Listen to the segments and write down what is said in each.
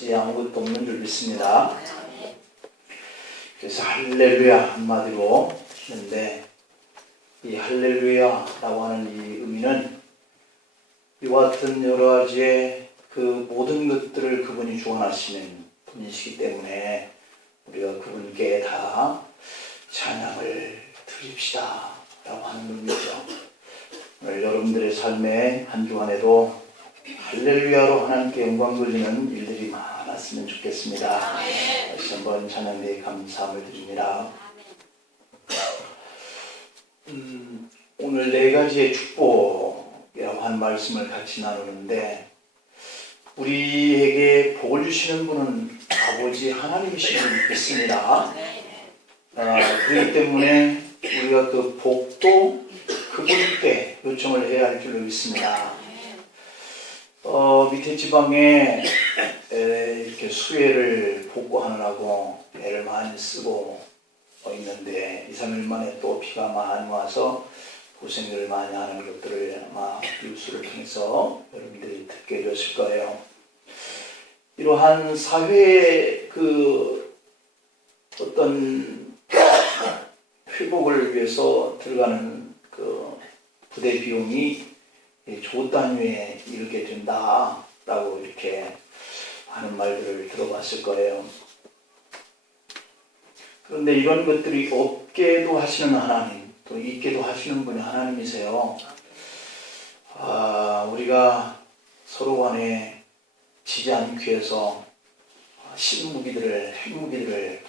없이 아무것도 없는 줄 믿습니다. 그래서 할렐루야 한마디로 했는데, 이 할렐루야라고 하는 이 의미는 이와 같은 여러 가지의 그 모든 것들을 그분이 주관하시는 분이시기 때문에 우리가 그분께 다 찬양을 드립시다 라고 하는 의미죠. 오늘 여러분들의 삶의 한 주간에도 할렐루야로 하나님께 영광 돌리는 일들이 많았으면 좋겠습니다. 다시 한번 찬양에 감사함을 드립니다. 오늘 네 가지의 축복이라고 하는 말씀을 같이 나누는데, 우리에게 복을 주시는 분은 아버지 하나님이심을 믿습니다. 그렇기 때문에 우리가 그 복도 그분께 요청을 해야 할 줄로 믿습니다. 밑에 지방에 이렇게 수해를 복구하느라고 애를 많이 쓰고 있는데 2, 3일 만에 또 비가 많이 와서 고생을 많이 하는 것들을 아마 뉴스를 통해서 여러분들이 듣게 되었을 거예요. 이러한 사회의 그 어떤 회복을 위해서 들어가는 그 부대 비용이 조 단위에 이르게 된다라고 이렇게 하는 말들을 들어봤을 거예요. 그런데 이런 것들이 없게도 하시는 하나님, 또 있게도 하시는 분이 하나님이세요. 우리가 서로 간에 지지 않기 위해서 핵무기들을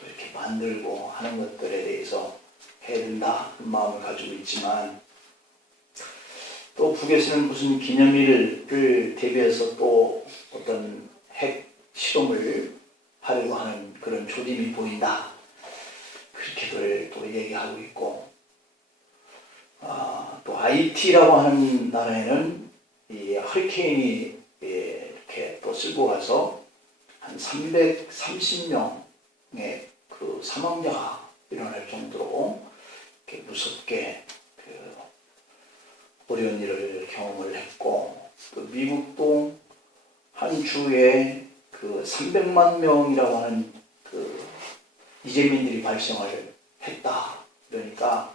이렇게 만들고 하는 것들에 대해서 해야 된다 그 마음을 가지고 있지만, 또 북에서는 무슨 기념일을 대비해서 또 어떤 핵 실험을 하려고 하는 그런 조짐이 보인다, 그렇게들 또 얘기하고 있고, 또 IT라고 하는 나라에는 이 허리케인이 이렇게 또 쓸고 가서 한 330명의 그 사망자가 일어날 정도로 이렇게 무섭게 그 어려운 일을 경험을 했고, 또 미국도 한 주에 그 300만 명이라고 하는 그 이재민들이 발생을 했다. 그러니까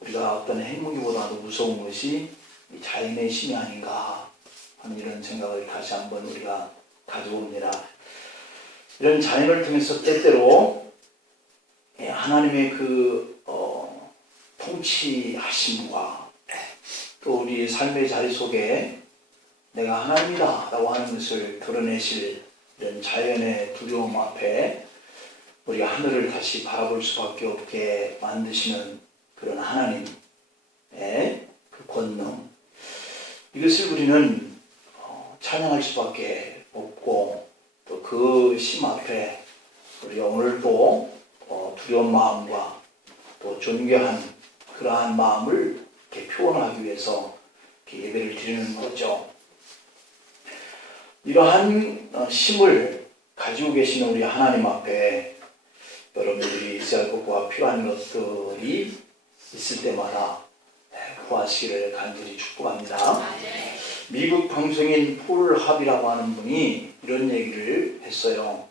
우리가 어떤 핵무기보다도 무서운 것이 이 자연의 신이 아닌가 하는 이런 생각을 다시 한번 우리가 가져옵니다. 이런 자연을 통해서 때때로 하나님의 그 통치하심과 또 우리 삶의 자리 속에 내가 하나님이다 라고 하는 것을 드러내실 이런 자연의 두려움 앞에 우리가 하늘을 다시 바라볼 수밖에 없게 만드시는 그런 하나님의 그 권능, 이것을 우리는 찬양할 수밖에 없고, 또 그 심 앞에 우리가 오늘도 두려운 마음과 또 존귀한 그러한 마음을 이렇게 표현하기 위해서 이렇게 예배를 드리는 거죠. 이러한 심을 가지고 계시는 우리 하나님 앞에 여러분들이 있어야 할 것과 필요한 것들이 있을 때마다 구하시기를 간절히 축복합니다. 미국 방송인 폴 합이라고 하는 분이 이런 얘기를 했어요.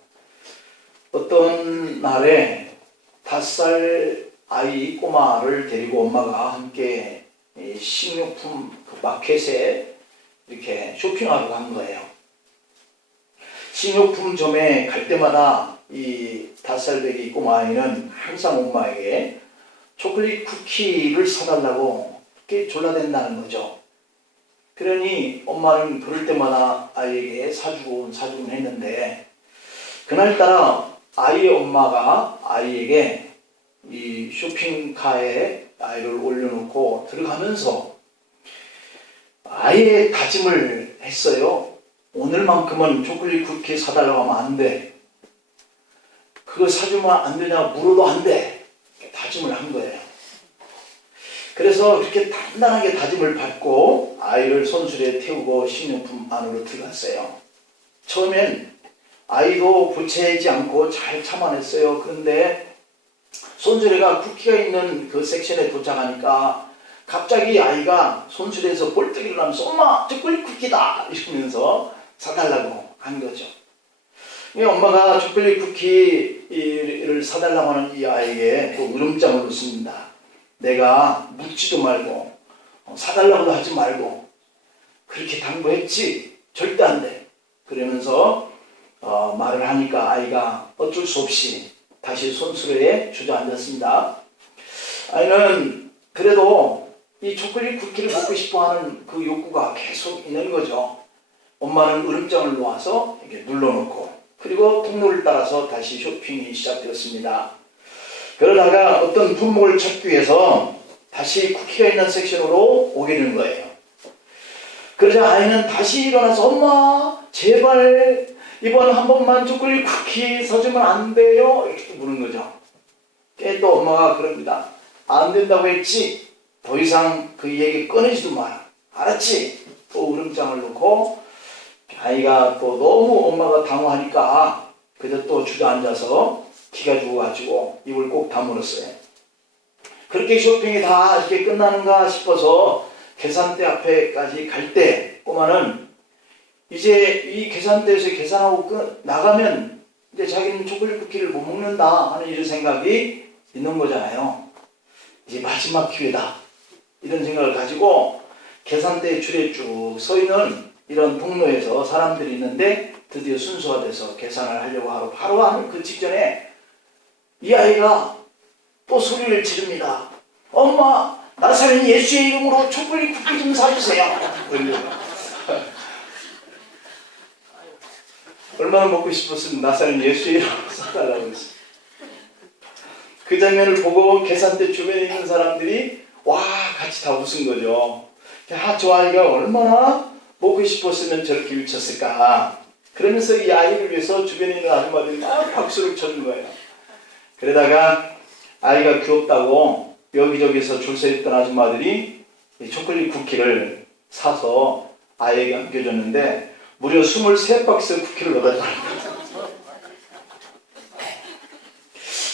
어떤 날에 5살 아이 꼬마를 데리고 엄마가 함께 식료품 그 마켓에 이렇게 쇼핑하러 간 거예요. 식료품점에 갈 때마다 이 5살 배기 꼬마아이는 항상 엄마에게 초콜릿 쿠키를 사달라고 이렇게 졸라댄다는 거죠. 그러니 엄마는 그럴 때마다 아이에게 사주곤 했는데, 그날따라 아이의 엄마가 아이에게 이 쇼핑카에 아이를 올려놓고 들어가면서 아이의 다짐을 했어요. 오늘만큼은 초콜릿 쿠키 사달라고 하면 안 돼. 그거 사주면 안 되냐고 물어도 안 돼. 다짐을 한 거예요. 그래서 그렇게 단단하게 다짐을 받고 아이를 손수레에 태우고 식료품 안으로 들어갔어요. 처음엔 아이도 구체하지 않고 잘 참아냈어요. 그런데 손수레가 쿠키가 있는 그 섹션에 도착하니까 갑자기 아이가 손수레에서 벌떡 일어나면서 엄마 초콜릿 쿠키다 이러면서 사달라고 한 거죠. 엄마가 초콜릿 쿠키를 사달라고 하는 이 아이에게 또 으름장을 놓습니다. 내가 묻지도 말고 사달라고도 하지 말고 그렇게 당부했지 절대 안 돼. 그러면서 말을 하니까 아이가 어쩔 수 없이 다시 손수레에 주저앉았습니다. 아이는 그래도 이 초콜릿 쿠키를 먹고 싶어하는 그 욕구가 계속 있는 거죠. 엄마는 으름장을 놓아서 이렇게 눌러놓고 그리고 통로를 따라서 다시 쇼핑이 시작되었습니다. 그러다가 어떤 품목을 찾기 위해서 다시 쿠키가 있는 섹션으로 오게 된 거예요. 그러자 아이는 다시 일어나서 엄마 제발 이번 한 번만 초콜릿 쿠키 사주면 안 돼요? 이렇게 물은 거죠. 또 엄마가 그럽니다. 안 된다고 했지? 더 이상 그 얘기 꺼내지도 마라. 알았지? 또 으름장을 놓고 아이가 또 너무 엄마가 당황하니까 그저 또 주저앉아서 기가 죽어가지고 입을 꼭 다물었어요. 그렇게 쇼핑이 다 이렇게 끝나는가 싶어서 계산대 앞에까지 갈 때 꼬마는 이제 이 계산대에서 계산하고 나가면 이제 자기는 초콜릿 쿠키를 못 먹는다 하는 이런 생각이 있는 거잖아요. 이제 마지막 기회다 이런 생각을 가지고 계산대 줄에 쭉 서 있는 이런 통로에서 사람들이 있는데 드디어 순서가 돼서 계산을 하려고 바로 하는 그 직전에 이 아이가 또 소리를 지릅니다. 엄마 나사렛 예수의 이름으로 초콜릿 쿠키 좀 사주세요. 얼마나 먹고 싶었으면 나사렛 예수의 이름으로 사달라고 했어요. 그 장면을 보고 계산대 주변에 있는 사람들이 와 같이 다 웃은 거죠. 저 아이가 얼마나 먹고 싶었으면 저렇게 미쳤을까. 그러면서 이 아이를 위해서 주변에 있는 아줌마들이 막 박수를 쳐준 거예요. 그러다가 아이가 귀엽다고 여기저기서 줄 서 있던 아줌마들이 이 초콜릿 쿠키를 사서 아이에게 안겨줬는데 무려 23박스 쿠키를 얻었다는 거예요.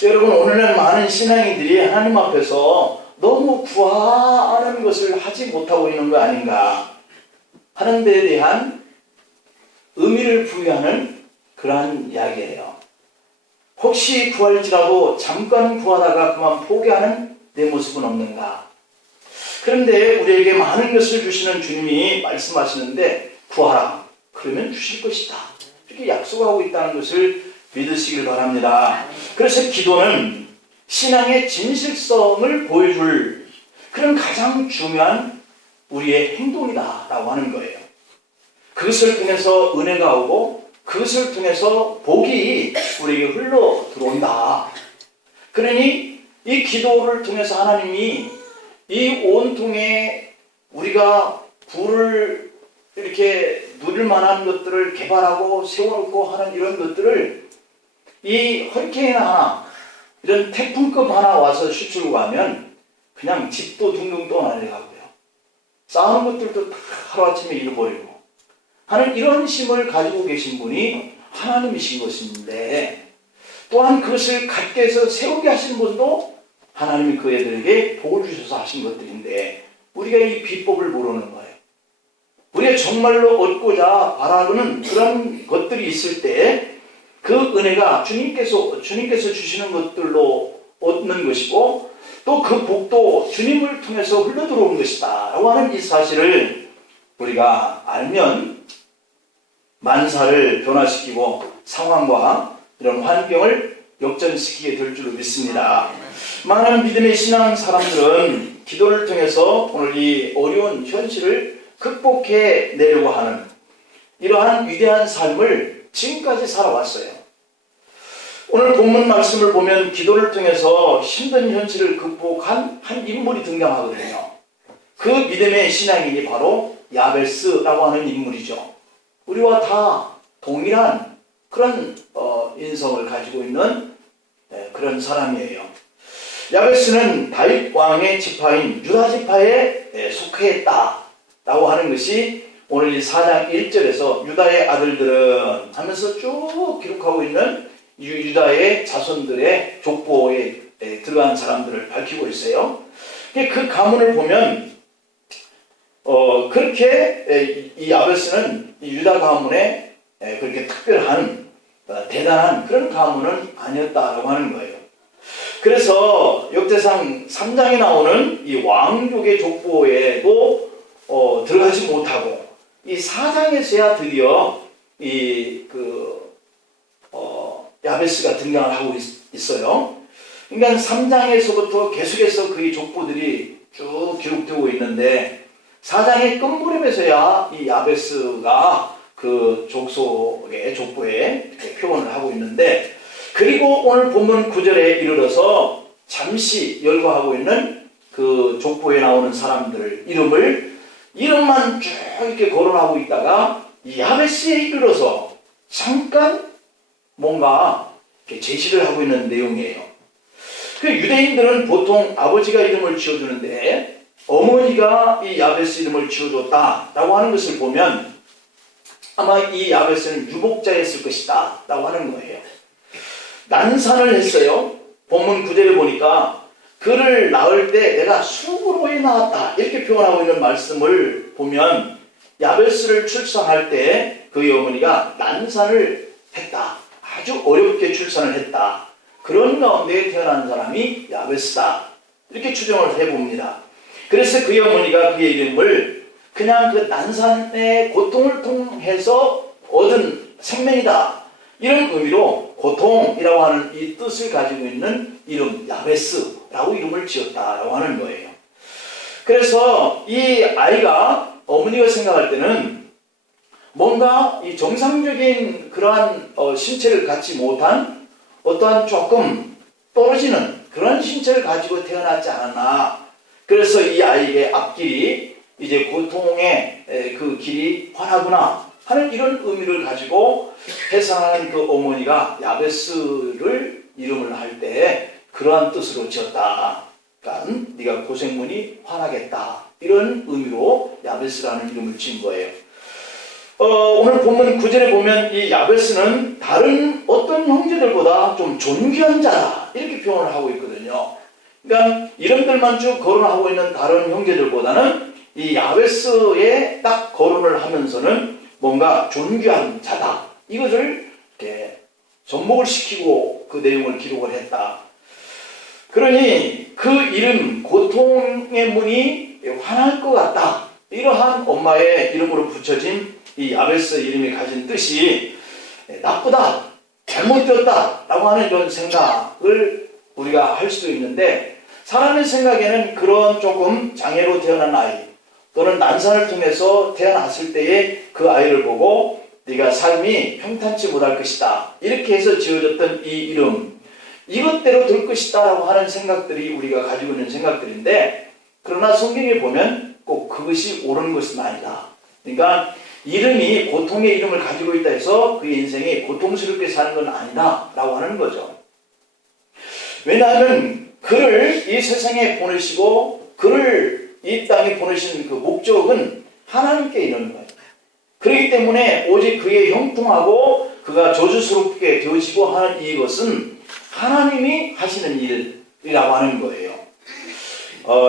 여러분 오늘날 많은 신앙인들이 하나님 앞에서 너무 구하는 것을 하지 못하고 있는 거 아닌가 하는 데에 대한 의미를 부여하는 그러한 이야기예요. 혹시 구할지라도 잠깐 구하다가 그만 포기하는 내 모습은 없는가? 그런데 우리에게 많은 것을 주시는 주님이 말씀하시는데 구하라. 그러면 주실 것이다. 이렇게 약속하고 있다는 것을 믿으시길 바랍니다. 그래서 기도는 신앙의 진실성을 보여줄 그런 가장 중요한 우리의 행동이다 라고 하는 거예요. 그것을 통해서 은혜가 오고 그것을 통해서 복이 우리에게 흘러 들어온다. 그러니 이 기도를 통해서 하나님이 이 온통에 우리가 부를 이렇게 누릴 만한 것들을 개발하고 세워놓고 하는 이런 것들을 이 허리케인 하나 이런 태풍급 하나 와서 휩쓸고 가면 그냥 집도 둥둥 떠내려가고요. 쌓아놓은 것들도 다 하루아침에 잃어버리고 하는 이런 힘을 가지고 계신 분이 하나님이신 것인데 또한 그것을 갖게 해서 세우게 하신 분도 하나님이 그 애들에게 복을 주셔서 하신 것들인데 우리가 이 비법을 모르는 거예요. 우리가 정말로 얻고자 바라는 그런 것들이 있을 때 그 은혜가 주님께서 주시는 것들로 얻는 것이고 또 그 복도 주님을 통해서 흘러들어온 것이다 라고 하는 이 사실을 우리가 알면 만사를 변화시키고 상황과 이런 환경을 역전시키게 될 줄로 믿습니다. 많은 믿음의 신앙 사람들은 기도를 통해서 오늘 이 어려운 현실을 극복해 내려고 하는 이러한 위대한 삶을 지금까지 살아왔어요. 오늘 본문 말씀을 보면 기도를 통해서 힘든 현실을 극복한 한 인물이 등장하거든요. 그 믿음의 신앙인이 바로 야베스라고 하는 인물이죠. 우리와 다 동일한 그런 인성을 가지고 있는 그런 사람이에요. 야베스는 다윗 왕의 지파인 유다 지파에 속했다라고 하는 것이 오늘 이 4장 1절에서 유다의 아들들은 하면서 쭉 기록하고 있는 유다의 자손들의 족보에 들어간 사람들을 밝히고 있어요. 그 가문을 보면 그렇게 이 야베스는 유다 가문에 그렇게 특별한 대단한 그런 가문은 아니었다라고 하는 거예요. 그래서 역대상 3장에 나오는 이 왕족의 족보에도 들어가지 못하고 이 4장에서야 드디어 야베스가 등장을 하고 있어요. 그러니까 3장에서부터 계속해서 그의 족보들이 쭉 기록되고 있는데 4장의 끝무렵에서야 이 야베스가 그 족속의 족보에 표현을 하고 있는데, 그리고 오늘 본문 9절에 이르러서 잠시 열거하고 있는 그 족보에 나오는 사람들 이름만 쭉 이렇게 거론하고 있다가 이 야베스에 이르러서 잠깐 뭔가 이렇게 제시를 하고 있는 내용이에요. 그 유대인들은 보통 아버지가 이름을 지어주는데 어머니가 이 야베스 이름을 지어줬다라고 하는 것을 보면 아마 이 야베스는 유목자였을 것이다 라고 하는 거예요. 난산을 했어요. 본문 9절에 보니까 그를 낳을 때 내가 수고로이 낳았다 이렇게 표현하고 있는 말씀을 보면 야베스를 출산할 때 그의 어머니가 난산을 했다. 아주 어렵게 출산을 했다. 그런 가운데 태어난 사람이 야베스다. 이렇게 추정을 해봅니다. 그래서 그의 어머니가 그의 이름을 그냥 그 난산의 고통을 통해서 얻은 생명이다. 이런 의미로 고통이라고 하는 이 뜻을 가지고 있는 이름 야베스라고 이름을 지었다라고 하는 거예요. 그래서 이 아이가 어머니가 생각할 때는 뭔가 이 정상적인 그러한 신체를 갖지 못한 어떠한 조금 떨어지는 그런 신체를 가지고 태어났지 않았나. 그래서 이 아이의 앞길이 이제 고통의 그 길이 환하구나 하는 이런 의미를 가지고 해석한 그 어머니가 야베스를 이름을 할 때 그러한 뜻으로 지었다. 그러니까 네가 고생문이 환하겠다. 이런 의미로 야베스라는 이름을 지은 거예요. 오늘 본문 9절에 보면 이 야베스는 다른 어떤 형제들보다 좀 존귀한 자다. 이렇게 표현을 하고 있거든요. 그러니까 이름들만 쭉 거론하고 있는 다른 형제들보다는 이 야베스에 딱 거론을 하면서는 뭔가 존귀한 자다. 이것을 이렇게 접목을 시키고 그 내용을 기록을 했다. 그러니 그 이름 고통의 문이 환할 것 같다. 이러한 엄마의 이름으로 붙여진 이 야베스 이름이 가진 뜻이 나쁘다, 잘못되었다 라고 하는 이런 생각을 우리가 할 수도 있는데, 사람의 생각에는 그런 조금 장애로 태어난 아이 또는 난산을 통해서 태어났을 때의 그 아이를 보고 네가 삶이 평탄치 못할 것이다 이렇게 해서 지어졌던 이 이름, 이것대로 될 것이다 라고 하는 생각들이 우리가 가지고 있는 생각들인데, 그러나 성경에 보면 꼭 그것이 옳은 것은 아니다. 그러니까 이름이 고통의 이름을 가지고 있다 해서 그의 인생이 고통스럽게 사는 건 아니다 라고 하는 거죠. 왜냐하면 그를 이 세상에 보내시고 그를 이 땅에 보내신 그 목적은 하나님께 있는 거예요. 그렇기 때문에 오직 그의 형통하고 그가 저주스럽게 되어지고 하는 이것은 하나님이 하시는 일이라고 하는 거예요.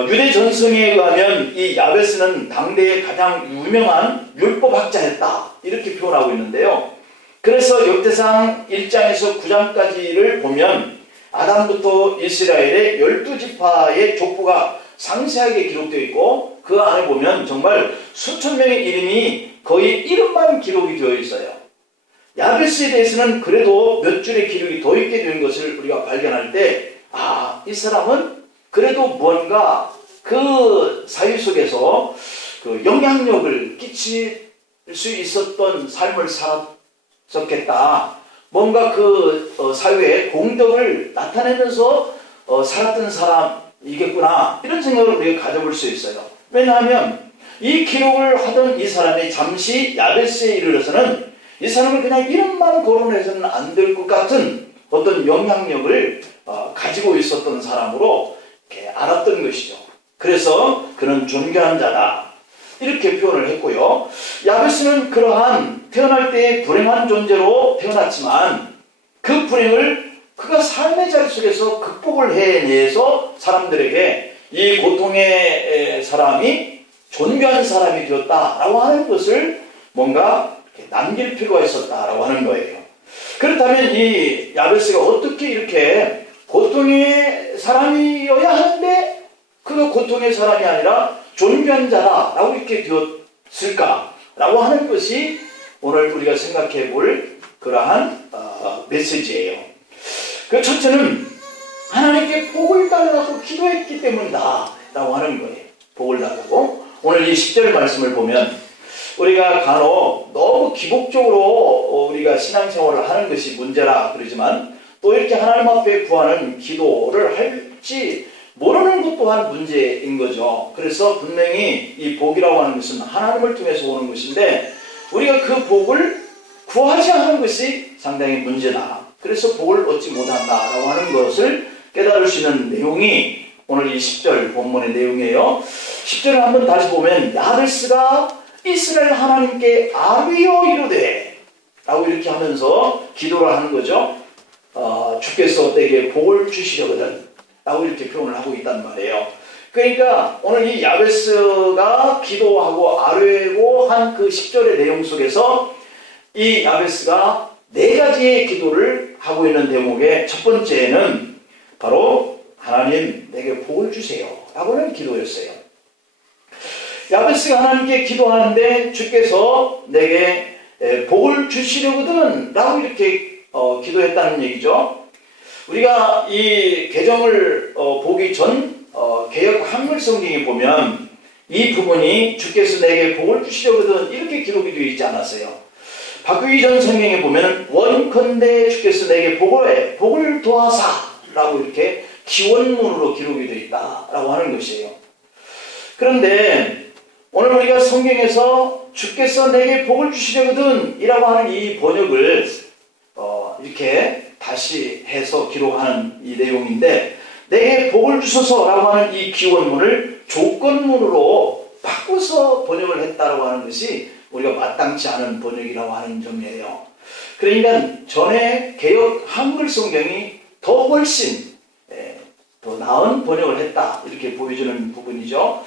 유대 전승에 의하면 이 야베스는 당대의 가장 유명한 율법학자였다 이렇게 표현하고 있는데요. 그래서 역대상 1장에서 9장까지를 보면 아담부터 이스라엘의 12지파의 족보가 상세하게 기록되어 있고 그 안에 보면 정말 수천 명의 이름이 거의 이름만 기록이 되어 있어요. 야베스에 대해서는 그래도 몇 줄의 기록이 더 있게 된 것을 우리가 발견할 때, 이 사람은 그래도 뭔가 그 사회 속에서 그 영향력을 끼칠 수 있었던 삶을 살았겠다. 뭔가 그 사회에 공덕을 나타내면서 살았던 사람이겠구나. 이런 생각을 우리가 가져볼 수 있어요. 왜냐하면 이 기록을 하던 이 사람이 잠시 야베스에 이르러서는 이 사람을 그냥 이름만 거론해서는 안 될 것 같은 어떤 영향력을 가지고 있었던 사람으로 이렇게 알았던 것이죠. 그래서 그는 존귀한 자다 이렇게 표현을 했고요. 야베스는 그러한 태어날 때 불행한 존재로 태어났지만 그 불행을 그가 삶의 자리 속에서 극복을 해내서 사람들에게 이 고통의 사람이 존귀한 사람이 되었다라고 하는 것을 뭔가 남길 필요가 있었다라고 하는 거예요. 그렇다면 이 야베스가 어떻게 이렇게 고통의 사람이어야 하는데 그가 고통의 사람이 아니라 존귀한 자라라고 이렇게 되었을까라고 하는 것이 오늘 우리가 생각해 볼 그러한 메시지예요. 그 첫째는 하나님께 복을 달라고 기도했기 때문이다 라고 하는 거예요. 복을 달라고. 오늘 이 10절 말씀을 보면 우리가 간혹 너무 기복적으로 우리가 신앙생활을 하는 것이 문제라 그러지만 또 이렇게 하나님 앞에 구하는 기도를 할지 모르는 것 또한 문제인 거죠. 그래서 분명히 이 복이라고 하는 것은 하나님을 통해서 오는 것인데 우리가 그 복을 구하지 않은 것이 상당히 문제다. 그래서 복을 얻지 못한다라고 하는 것을 깨달을 수 있는 내용이 오늘 이 10절 본문의 내용이에요. 10절을 한번 다시 보면 야베스가 이스라엘 하나님께 아뢰어 이르되 라고 이렇게 하면서 기도를 하는 거죠. 주께서 내게 복을 주시려거든 라고 이렇게 표현을 하고 있단 말이에요. 그러니까 오늘 이 야베스가 기도하고 아뢰고 한 그 10절의 내용 속에서 이 야베스가 네 가지의 기도를 하고 있는 대목의 첫 번째는 바로 하나님 내게 복을 주세요 라고는 기도였어요. 야베스가 하나님께 기도하는데 주께서 내게 복을 주시려거든 라고 이렇게 기도했다는 얘기죠. 우리가 이 개정을 보기 전 개역 한글 성경에 보면 이 부분이 주께서 내게 복을 주시려거든 이렇게 기록이 되어 있지 않았어요. 바꾸기 전 성경에 보면 원컨대 주께서 내게 복을 도하사 라고 이렇게 기원문으로 기록이 되어 있다라고 하는 것이에요. 그런데 오늘 우리가 성경에서 주께서 내게 복을 주시려거든 이라고 하는 이 번역을 이렇게 다시 해서 기록하는 이 내용인데 내게 복을 주소서라고 하는 이 기원문을 조건문으로 바꿔서 번역을 했다라고 하는 것이 우리가 마땅치 않은 번역이라고 하는 점이에요. 그러니까 전에 개역 한글 성경이 더 훨씬 더 나은 번역을 했다 이렇게 보여주는 부분이죠.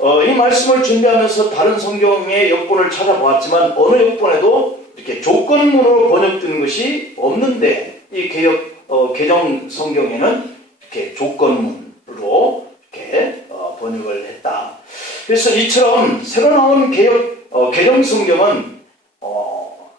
이 말씀을 준비하면서 다른 성경의 역본을 찾아보았지만 어느 역본에도 이렇게 조건문으로 번역된 것이 없는데 이 개정 성경에는 이렇게 조건문으로 이렇게 번역을 했다. 그래서 이처럼 새로 나온 개정 성경은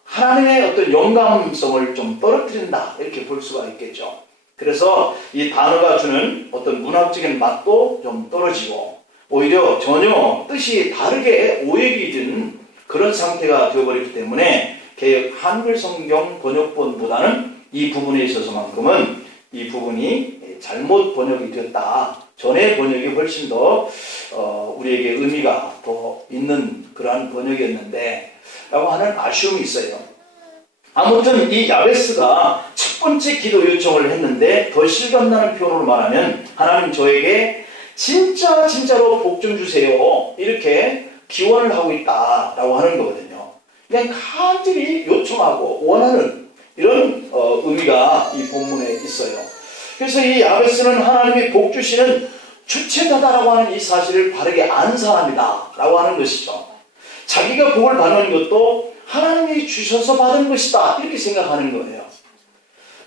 하나님의 어떤 영감성을 좀 떨어뜨린다 이렇게 볼 수가 있겠죠. 그래서 이 단어가 주는 어떤 문학적인 맛도 좀 떨어지고 오히려 전혀 뜻이 다르게 오역이 든 그런 상태가 되어버리기 때문에 개역 한글 성경 번역본보다는 이 부분에 있어서만큼은 이 부분이 잘못 번역이 되었다. 전의 번역이 훨씬 더 우리에게 의미가 더 있는 그러한 번역이었는데 라고 하는 아쉬움이 있어요. 아무튼 이 야베스가 첫 번째 기도 요청을 했는데 더 실감나는 표현으로 말하면 하나님 저에게 진짜로 복 좀 주세요 이렇게 기원을 하고 있다라고 하는 거거든요. 그냥 간절히 요청하고 원하는 이런 의미가 이 본문에 있어요. 그래서 이 야베스는 하나님이 복 주시는 주체자다라고 하는 이 사실을 바르게 아는 사람이다 라고 하는 것이죠. 자기가 복을 받는 것도 하나님이 주셔서 받은 것이다 이렇게 생각하는 거예요.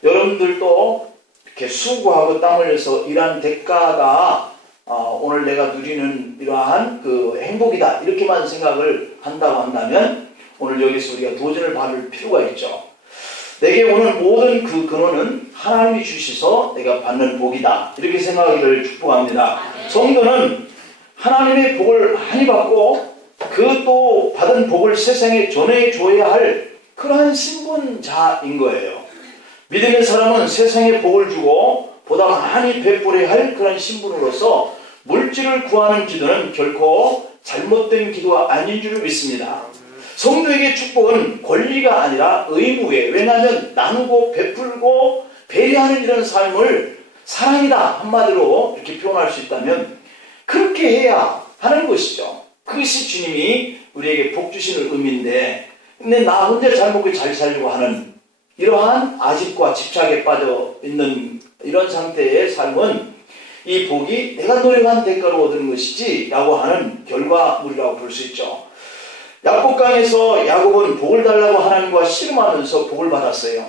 여러분들도 이렇게 수고하고 땀 흘려서 일한 대가가 오늘 내가 누리는 이러한 그 행복이다 이렇게만 생각을 한다고 한다면 오늘 여기서 우리가 도전을 받을 필요가 있죠. 내게 오는 모든 그 근원은 하나님이 주셔서 내가 받는 복이다 이렇게 생각하기를 축복합니다. 성도는 하나님의 복을 많이 받고 그 또 받은 복을 세상에 전해줘야 할 그러한 신분자인 거예요. 믿음의 사람은 세상에 복을 주고 보다 많이 베풀어야 할 그런 신분으로서 물질을 구하는 기도는 결코 잘못된 기도가 아닌 줄 믿습니다. 성도에게 축복은 권리가 아니라 의무예요. 왜냐하면 나누고 베풀고 배려하는 이런 삶을 사랑이다 한마디로 이렇게 표현할 수 있다면 그렇게 해야 하는 것이죠. 그것이 주님이 우리에게 복 주시는 의미인데 근데 나 혼자 잘 먹고 잘 살려고 하는 이러한 아집과 집착에 빠져 있는 이런 상태의 삶은 이 복이 내가 노력한 대가로 얻은 것이지 라고 하는 결과물이라고 볼 수 있죠. 야곱강에서 야곱은 복을 달라고 하나님과 씨름하면서 복을 받았어요.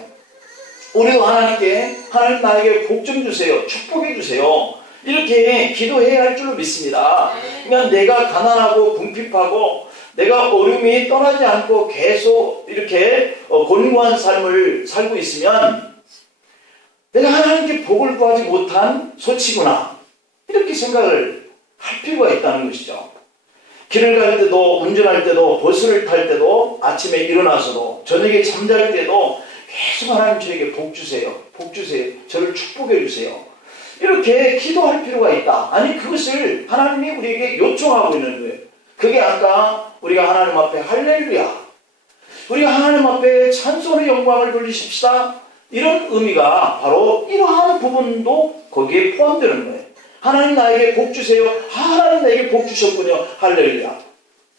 우리도 하나님께 하나님 나에게 복 좀 주세요. 축복해 주세요. 이렇게 기도해야 할 줄로 믿습니다. 그러니까 내가 가난하고 궁핍하고 내가 어려움이 떠나지 않고 계속 이렇게 곤고한 삶을 살고 있으면 내가 하나님께 복을 구하지 못한 소치구나. 이렇게 생각을 할 필요가 있다는 것이죠. 길을 갈 때도 운전할 때도 버스를 탈 때도 아침에 일어나서도 저녁에 잠잘 때도 계속 하나님 저에게 복 주세요. 복 주세요. 저를 축복해 주세요. 이렇게 기도할 필요가 있다. 아니 그것을 하나님이 우리에게 요청하고 있는 거예요. 그게 아까 우리가 하나님 앞에 할렐루야. 우리가 하나님 앞에 찬송의 영광을 돌리십시다. 이런 의미가 바로 이러한 부분도 거기에 포함되는 거예요. 하나님 나에게 복 주세요. 하나님 나에게 복 주셨군요. 할렐루야.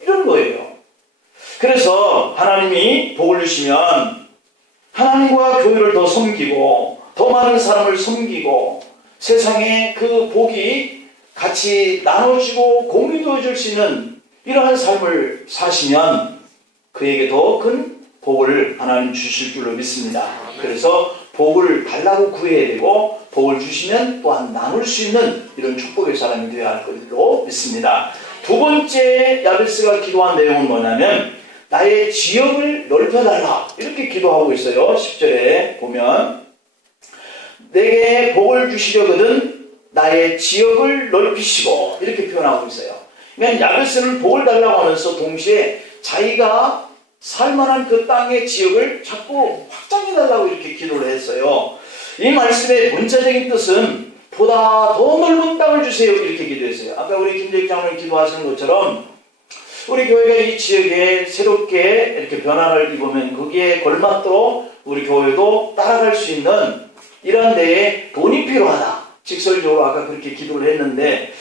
이런 거예요. 그래서 하나님이 복을 주시면 하나님과 교회를 더 섬기고 더 많은 사람을 섬기고 세상에 그 복이 같이 나눠지고 공유되어질 수 있는 이러한 삶을 사시면 그에게 더 큰 복을 하나님 주실 줄로 믿습니다. 그래서 복을 달라고 구해야 되고 복을 주시면 또한 나눌 수 있는 이런 축복의 사람이 되어야 할 것으로 믿습니다. 두 번째 야베스가 기도한 내용은 뭐냐면 나의 지역을 넓혀달라 이렇게 기도하고 있어요. 10절에 보면 내게 복을 주시려거든 나의 지역을 넓히시고 이렇게 표현하고 있어요. 그러니까 야베스는 복을 달라고 하면서 동시에 자기가 살만한 그 땅의 지역을 자꾸 확장해달라고 이렇게 기도를 했어요. 이 말씀의 문자적인 뜻은 보다 더 넓은 땅을 주세요 이렇게 기도했어요. 아까 우리 김재익 장로님 기도하시는 것처럼 우리 교회가 이 지역에 새롭게 이렇게 변화를 입으면 거기에 걸맞도록 우리 교회도 따라갈 수 있는 이런 데에 돈이 필요하다. 직설적으로 아까 그렇게 기도를 했는데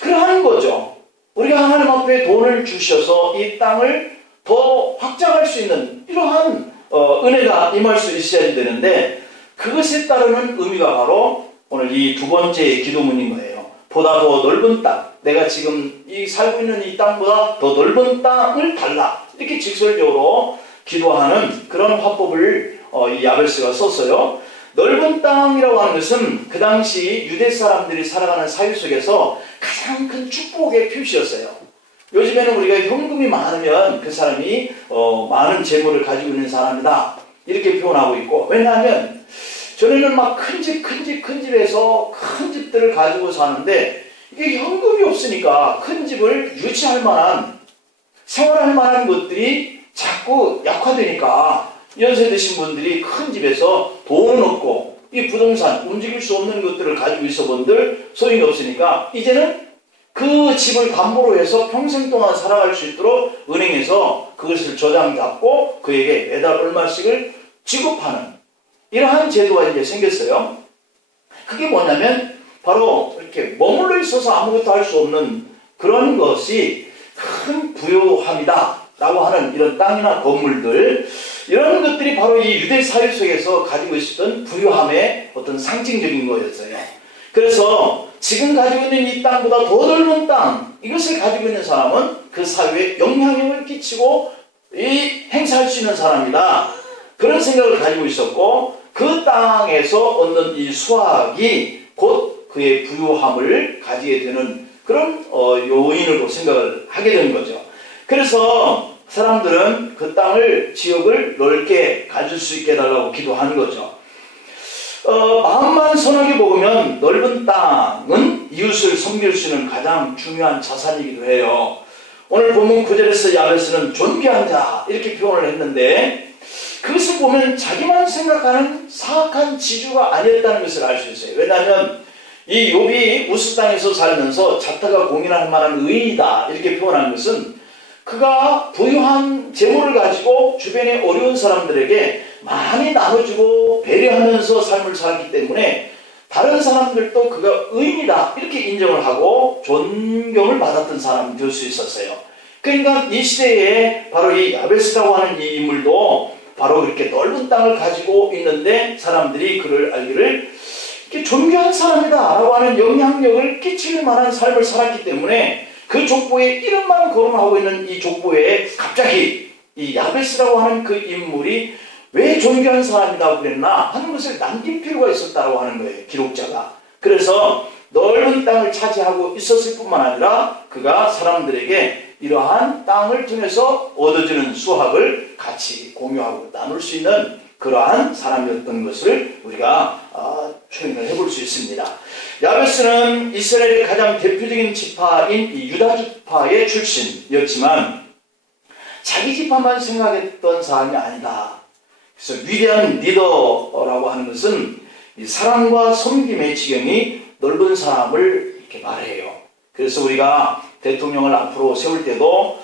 그러한 거죠. 우리가 하나님 앞에 돈을 주셔서 이 땅을 더 확장할 수 있는 이러한 은혜가 임할 수 있어야 되는데 그것에 따르는 의미가 바로 오늘 이 두 번째 기도문인 거예요. 보다 더 넓은 땅, 내가 지금 살고 있는 이 땅보다 더 넓은 땅을 달라. 이렇게 직설적으로 기도하는 그런 화법을 이 야베스가 썼어요. 넓은 땅이라고 하는 것은 그 당시 유대 사람들이 살아가는 사회 속에서 가장 큰 축복의 표시였어요. 요즘에는 우리가 현금이 많으면 그 사람이 많은 재물을 가지고 있는 사람이다 이렇게 표현하고 있고, 왜냐하면 전에는 막 큰 집에서 큰 집들을 가지고 사는데 이게 현금이 없으니까 큰 집을 유지할 만한 생활할 만한 것들이 자꾸 약화되니까 연세 드신 분들이 큰 집에서 돈은 없고 이 부동산 움직일 수 없는 것들을 가지고 있어 본들 소용이 없으니까 이제는 그 집을 담보로 해서 평생 동안 살아갈 수 있도록 은행에서 그것을 저장 잡고 그에게 매달 얼마씩을 지급하는 이러한 제도가 이제 생겼어요. 그게 뭐냐면 바로 이렇게 머물러 있어서 아무것도 할 수 없는 그런 것이 큰 부요함이다 라고 하는 이런 땅이나 건물들, 이런 것들이 바로 이 유대 사회 속에서 가지고 있었던 부요함의 어떤 상징적인 거였어요. 그래서 지금 가지고 있는 이 땅보다 더 넓은 땅, 이것을 가지고 있는 사람은 그 사회에 영향력을 끼치고 행사할 수 있는 사람이다, 그런 생각을 가지고 있었고, 그 땅에서 얻는 이 수확이 곧 그의 부유함을 가지게 되는 그런 요인으로 생각을 하게 된 거죠. 그래서 사람들은 그 땅을, 지역을 넓게 가질 수 있게 해달라고 기도하는 거죠. 마음만 선하게 먹으면 넓은 땅은 이웃을 섬길 수 있는 가장 중요한 자산이기도 해요. 오늘 본문 9절에서 야베스는 존귀한 자 이렇게 표현을 했는데, 그것을 보면 자기만 생각하는 사악한 지주가 아니었다는 것을 알 수 있어요. 왜냐하면 이 욥이 우스 땅에서 살면서 자타가 공인할 만한 의인이다 이렇게 표현한 것은 그가 부유한 재물을 가지고 주변의 어려운 사람들에게 많이 나눠주고 배려하면서 삶을 살았기 때문에 다른 사람들도 그가 의인이다 이렇게 인정을 하고 존경을 받았던 사람이 될 수 있었어요. 그러니까 이 시대에 바로 이 야베스라고 하는 이 인물도 바로 그렇게 넓은 땅을 가지고 있는데 사람들이 그를 알기를 이렇게 존귀한 사람이다 라고 하는 영향력을 끼칠 만한 삶을 살았기 때문에 그 족보에 이름만 거론하고 있는 이 족보에 갑자기 이 야베스라고 하는 그 인물이 왜 존귀한 사람이라고 그랬나 하는 것을 남길 필요가 있었다고 하는 거예요, 기록자가. 그래서 넓은 땅을 차지하고 있었을 뿐만 아니라 그가 사람들에게 이러한 땅을 통해서 얻어지는 수확을 같이 공유하고 나눌 수 있는 그러한 사람이었던 것을 우리가 표현을 해볼 수 있습니다. 야베스는 이스라엘의 가장 대표적인 지파인 이 유다 지파의 출신이었지만 자기 지파만 생각했던 사람이 아니다. 그래서 위대한 리더라고 하는 것은 이 사랑과 섬김의 지경이 넓은 사람을 이렇게 말해요. 그래서 우리가 대통령을 앞으로 세울 때도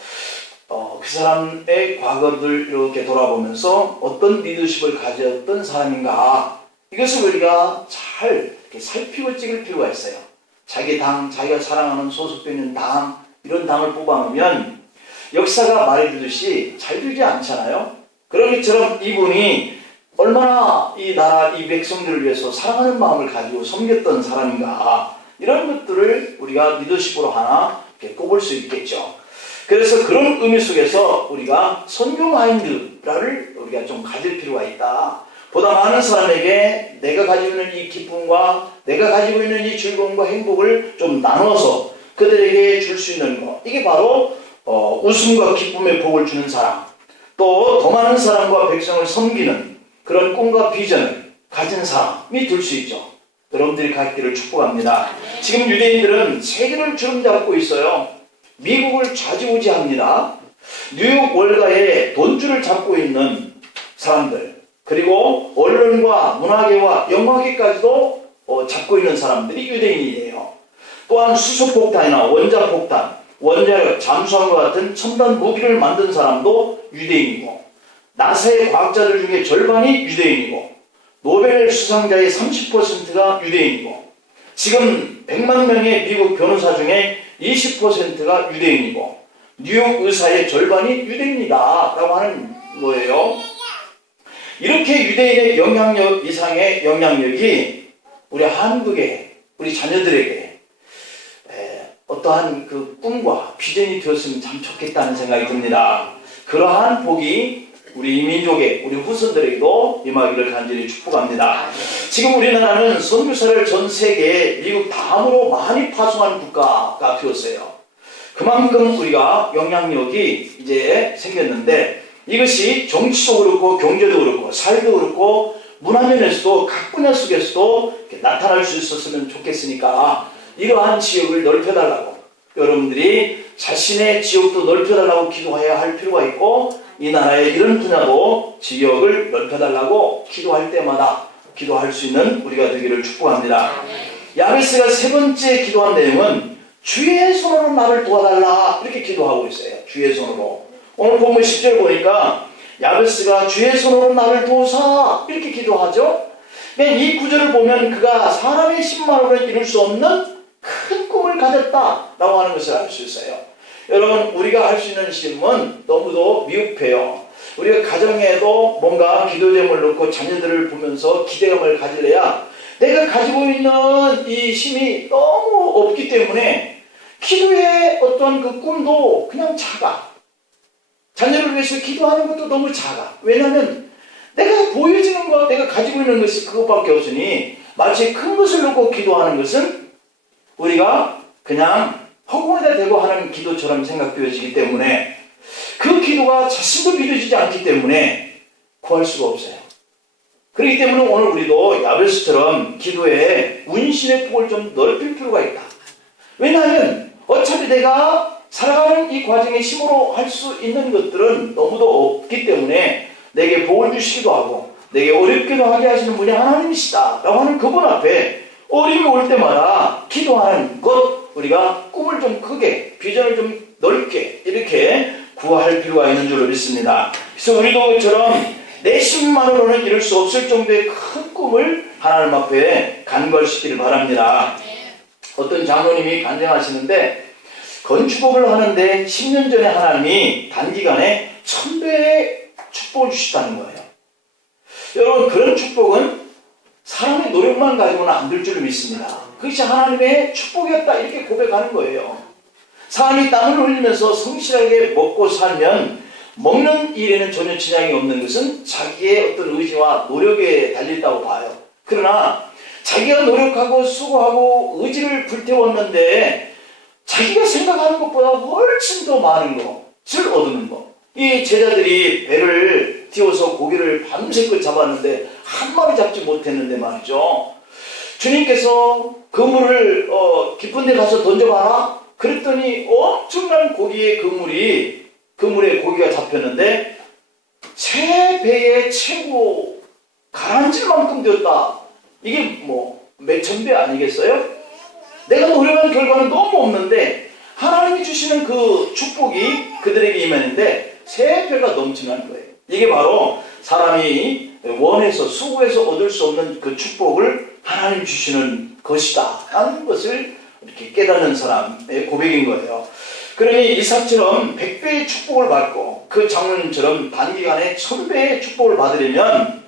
그 사람의 과거를 이렇게 돌아보면서 어떤 리더십을 가졌던 사람인가, 이것을 우리가 잘 이렇게 살피고 찍을 필요가 있어요. 자기 당, 자기가 사랑하는 소속돼 있는 당, 이런 당을 뽑아놓으면 역사가 말해주듯이 잘 되지 않잖아요. 그런 것처럼 이분이 얼마나 이 나라, 이 백성들을 위해서 사랑하는 마음을 가지고 섬겼던 사람인가, 이런 것들을 우리가 리더십으로 하나 이렇게 꼽을 수 있겠죠. 그래서 그런 의미 속에서 우리가 선교 마인드를 우리가 좀 가질 필요가 있다. 보다 많은 사람에게 내가 가지고 있는 이 기쁨과 내가 가지고 있는 이 즐거움과 행복을 좀 나눠서 그들에게 줄 수 있는 것, 이게 바로 웃음과 기쁨의 복을 주는 사람, 또 더 많은 사람과 백성을 섬기는 그런 꿈과 비전을 가진 사람이 될 수 있죠. 여러분들이 갖기를 축복합니다. 지금 유대인들은 세계를 주름잡고 있어요. 미국을 좌지우지합니다. 뉴욕 월가에 돈줄을 잡고 있는 사람들, 그리고 언론과 문화계와 영화계까지도 잡고 있는 사람들이 유대인이에요. 또한 수소폭탄이나 원자폭탄, 원자력, 잠수함과 같은 첨단 무기를 만든 사람도 유대인이고, 나사의 과학자들 중에 절반이 유대인이고, 노벨 수상자의 30%가 유대인이고, 지금 100만 명의 미국 변호사 중에 20%가 유대인이고, 뉴욕 의사의 절반이 유대인이다 라고 하는 거예요. 이렇게 유대인의 영향력 이상의 영향력이 우리 한국에, 우리 자녀들에게 어떠한 그 꿈과 비전이 되었으면 참 좋겠다는 생각이 듭니다. 그러한 복이 우리 민족의, 우리 후손들에게도 임하기를 간절히 축복합니다. 지금 우리나라는 선교사를 전 세계에 미국 다음으로 많이 파송한 국가가 되었어요. 그만큼 우리가 영향력이 이제 생겼는데, 이것이 정치도 그렇고 경제도 그렇고 사회도 그렇고 문화면에서도 각 분야 속에서도 나타날 수 있었으면 좋겠으니까 이러한 지역을 넓혀달라고, 여러분들이 자신의 지역도 넓혀달라고 기도해야 할 필요가 있고, 이 나라의 이런 분야도 지역을 넓혀달라고 기도할 때마다 기도할 수 있는 우리가 되기를 축복합니다. 야베스가 세 번째 기도한 내용은 주의 손으로 나를 도와달라, 이렇게 기도하고 있어요. 주의 손으로. 오늘 본문 10절 보니까 야베스가 주의 손으로 나를 도우사, 이렇게 기도하죠. 이 구절을 보면 그가 사람의 힘만으로 이룰 수 없는 큰 꿈을 가졌다라고 하는 것을 알 수 있어요. 여러분, 우리가 할 수 있는 힘은 너무도 미흡해요. 우리가 가정에도 뭔가 기도 제목을 놓고 자녀들을 보면서 기대감을 가질래야 내가 가지고 있는 이 힘이 너무 없기 때문에 기도의 어떤 그 꿈도 그냥 작아. 자녀를 위해서 기도하는 것도 너무 작아. 왜냐하면 내가 보여지는 것, 내가 가지고 있는 것이 그것밖에 없으니 마치 큰 것을 놓고 기도하는 것은 우리가 그냥 허공에다 대고 하는 기도처럼 생각되어지기 때문에 그 기도가 자신도 믿어지지 않기 때문에 구할 수가 없어요. 그렇기 때문에 오늘 우리도 야베스처럼 기도에 운신의 폭을 좀 넓힐 필요가 있다. 왜냐하면 어차피 내가 살아가는 이 과정에 힘으로 할 수 있는 것들은 너무도 없기 때문에 내게 복을 주시기도 하고 내게 어렵게도 하게 하시는 분이 하나님이시다 라고 하는 그분 앞에 어려움이 올 때마다 기도하는 것, 우리가 꿈을 좀 크게, 비전을 좀 넓게 이렇게 구할 필요가 있는 줄로 믿습니다. 그래서 우리도 그처럼 내 힘만으로는 이룰 수 없을 정도의 큰 꿈을 하나님 앞에 간구하시기를 바랍니다. 어떤 장로님이 간증하시는데 건축업을 하는데 10년 전에 하나님이 단기간에 1000배의 축복을 주셨다는 거예요. 여러분, 그런 축복은 사람의 노력만 가지고는 안 될 줄로 믿습니다. 그것이 하나님의 축복이었다, 이렇게 고백하는 거예요. 사람이 땀을 흘리면서 성실하게 먹고 살면 먹는 일에는 전혀 지장이 없는 것은 자기의 어떤 의지와 노력에 달려있다고 봐요. 그러나 자기가 노력하고 수고하고 의지를 불태웠는데 자기가 생각하는 것보다 훨씬 더 많은 것을 얻는 것. 이 제자들이 배를 띄워서 고기를 밤새껏 잡았는데 한 마리 잡지 못했는데 말이죠. 주님께서 그물을 깊은 데 가서 던져봐라. 그랬더니 엄청난 고기의 그물에 고기가 잡혔는데 새 배의 최고 가라앉을 만큼 되었다. 이게 뭐 몇천 배 아니겠어요? 내가 노력한 결과는 너무 없는데 하나님이 주시는 그 축복이 그들에게 임했는데 새 배가 넘치는 거예요. 이게 바로 사람이 원해서 수고해서 얻을 수 없는 그 축복을 하나님 주시는 것이다 하는 것을 이렇게 깨닫는 사람의 고백인 거예요. 그러니 이삭처럼 100배의 축복을 받고 그 장로님처럼 단기간에 1000배의 축복을 받으려면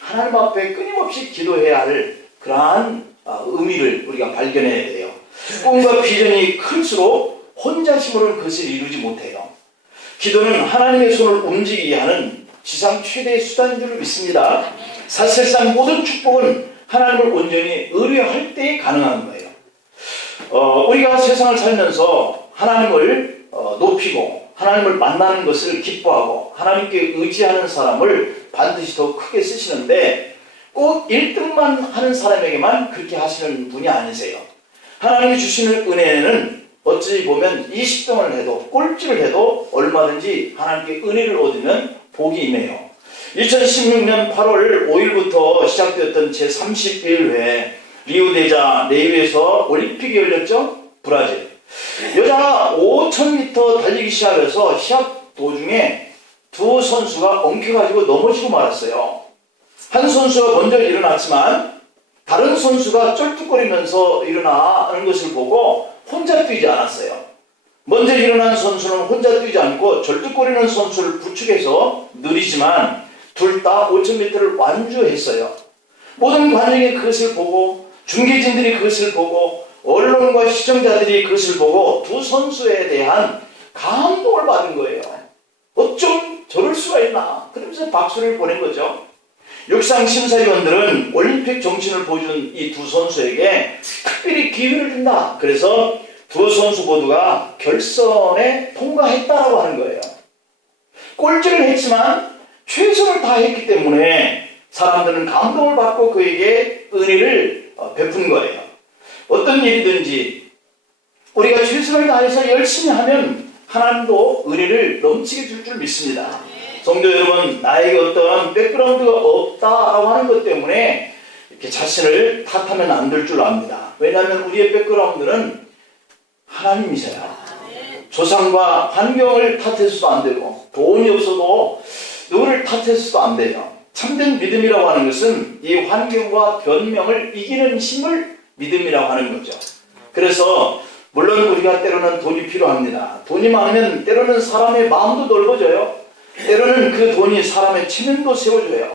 하나님 앞에 끊임없이 기도해야 할 그러한 의미를 우리가 발견해야 돼요. 꿈과 비전이 클수록 혼자 힘으로는 그것을 이루지 못해요. 기도는 하나님의 손을 움직이게 하는 지상 최대의 수단인 줄 믿습니다. 사실상 모든 축복은 하나님을 온전히 의뢰할 때 가능한 거예요. 우리가 세상을 살면서 하나님을 높이고 하나님을 만나는 것을 기뻐하고 하나님께 의지하는 사람을 반드시 더 크게 쓰시는데 꼭 1등만 하는 사람에게만 그렇게 하시는 분이 아니세요. 하나님이 주시는 은혜는 어찌 보면 20등을 해도 꼴찌를 해도 얼마든지 하나님께 은혜를 얻으면 복이 임해요. 2016년 8월 5일부터 시작되었던 제31회 리우데자네이루에서 올림픽이 열렸죠. 브라질. 여자 5000m 달리기 시합에서 시합 도중에 두 선수가 엉켜가지고 넘어지고 말았어요. 한 선수가 먼저 일어났지만 다른 선수가 쩔뚝거리면서 일어나는 것을 보고 혼자 뛰지 않았어요. 먼저 일어난 선수는 혼자 뛰지 않고 절뚝거리는 선수를 부축해서 느리지만 둘 다 5000m를 완주했어요. 모든 관중이 그것을 보고 중계진들이 그것을 보고 언론과 시청자들이 그것을 보고 두 선수에 대한 감동을 받은 거예요. 어쩜 저럴 수가 있나 그러면서 박수를 보낸 거죠. 육상 심사위원들은 올림픽 정신을 보여준 이 두 선수에게 특별히 기회를 준다. 그래서 두 선수 모두가 결선에 통과했다라고 하는 거예요. 꼴찌를 했지만 최선을 다했기 때문에 사람들은 감동을 받고 그에게 은혜를 베푼 거예요. 어떤 일이든지 우리가 최선을 다해서 열심히 하면 하나님도 은혜를 넘치게 줄 줄 믿습니다. 성도 여러분, 나에게 어떤 백그라운드가 없다라고 하는 것 때문에 이렇게 자신을 탓하면 안 될 줄 압니다. 왜냐하면 우리의 백그라운드는 하나님이세요. 조상과 환경을 탓해서도 안 되고 돈이 없어도 누구를 탓해서도 안 돼요. 참된 믿음이라고 하는 것은 이 환경과 변명을 이기는 힘을 믿음이라고 하는 거죠. 그래서 물론 우리가 때로는 돈이 필요합니다. 돈이 많으면 때로는 사람의 마음도 넓어져요. 때로는 그 돈이 사람의 체면도 세워줘요.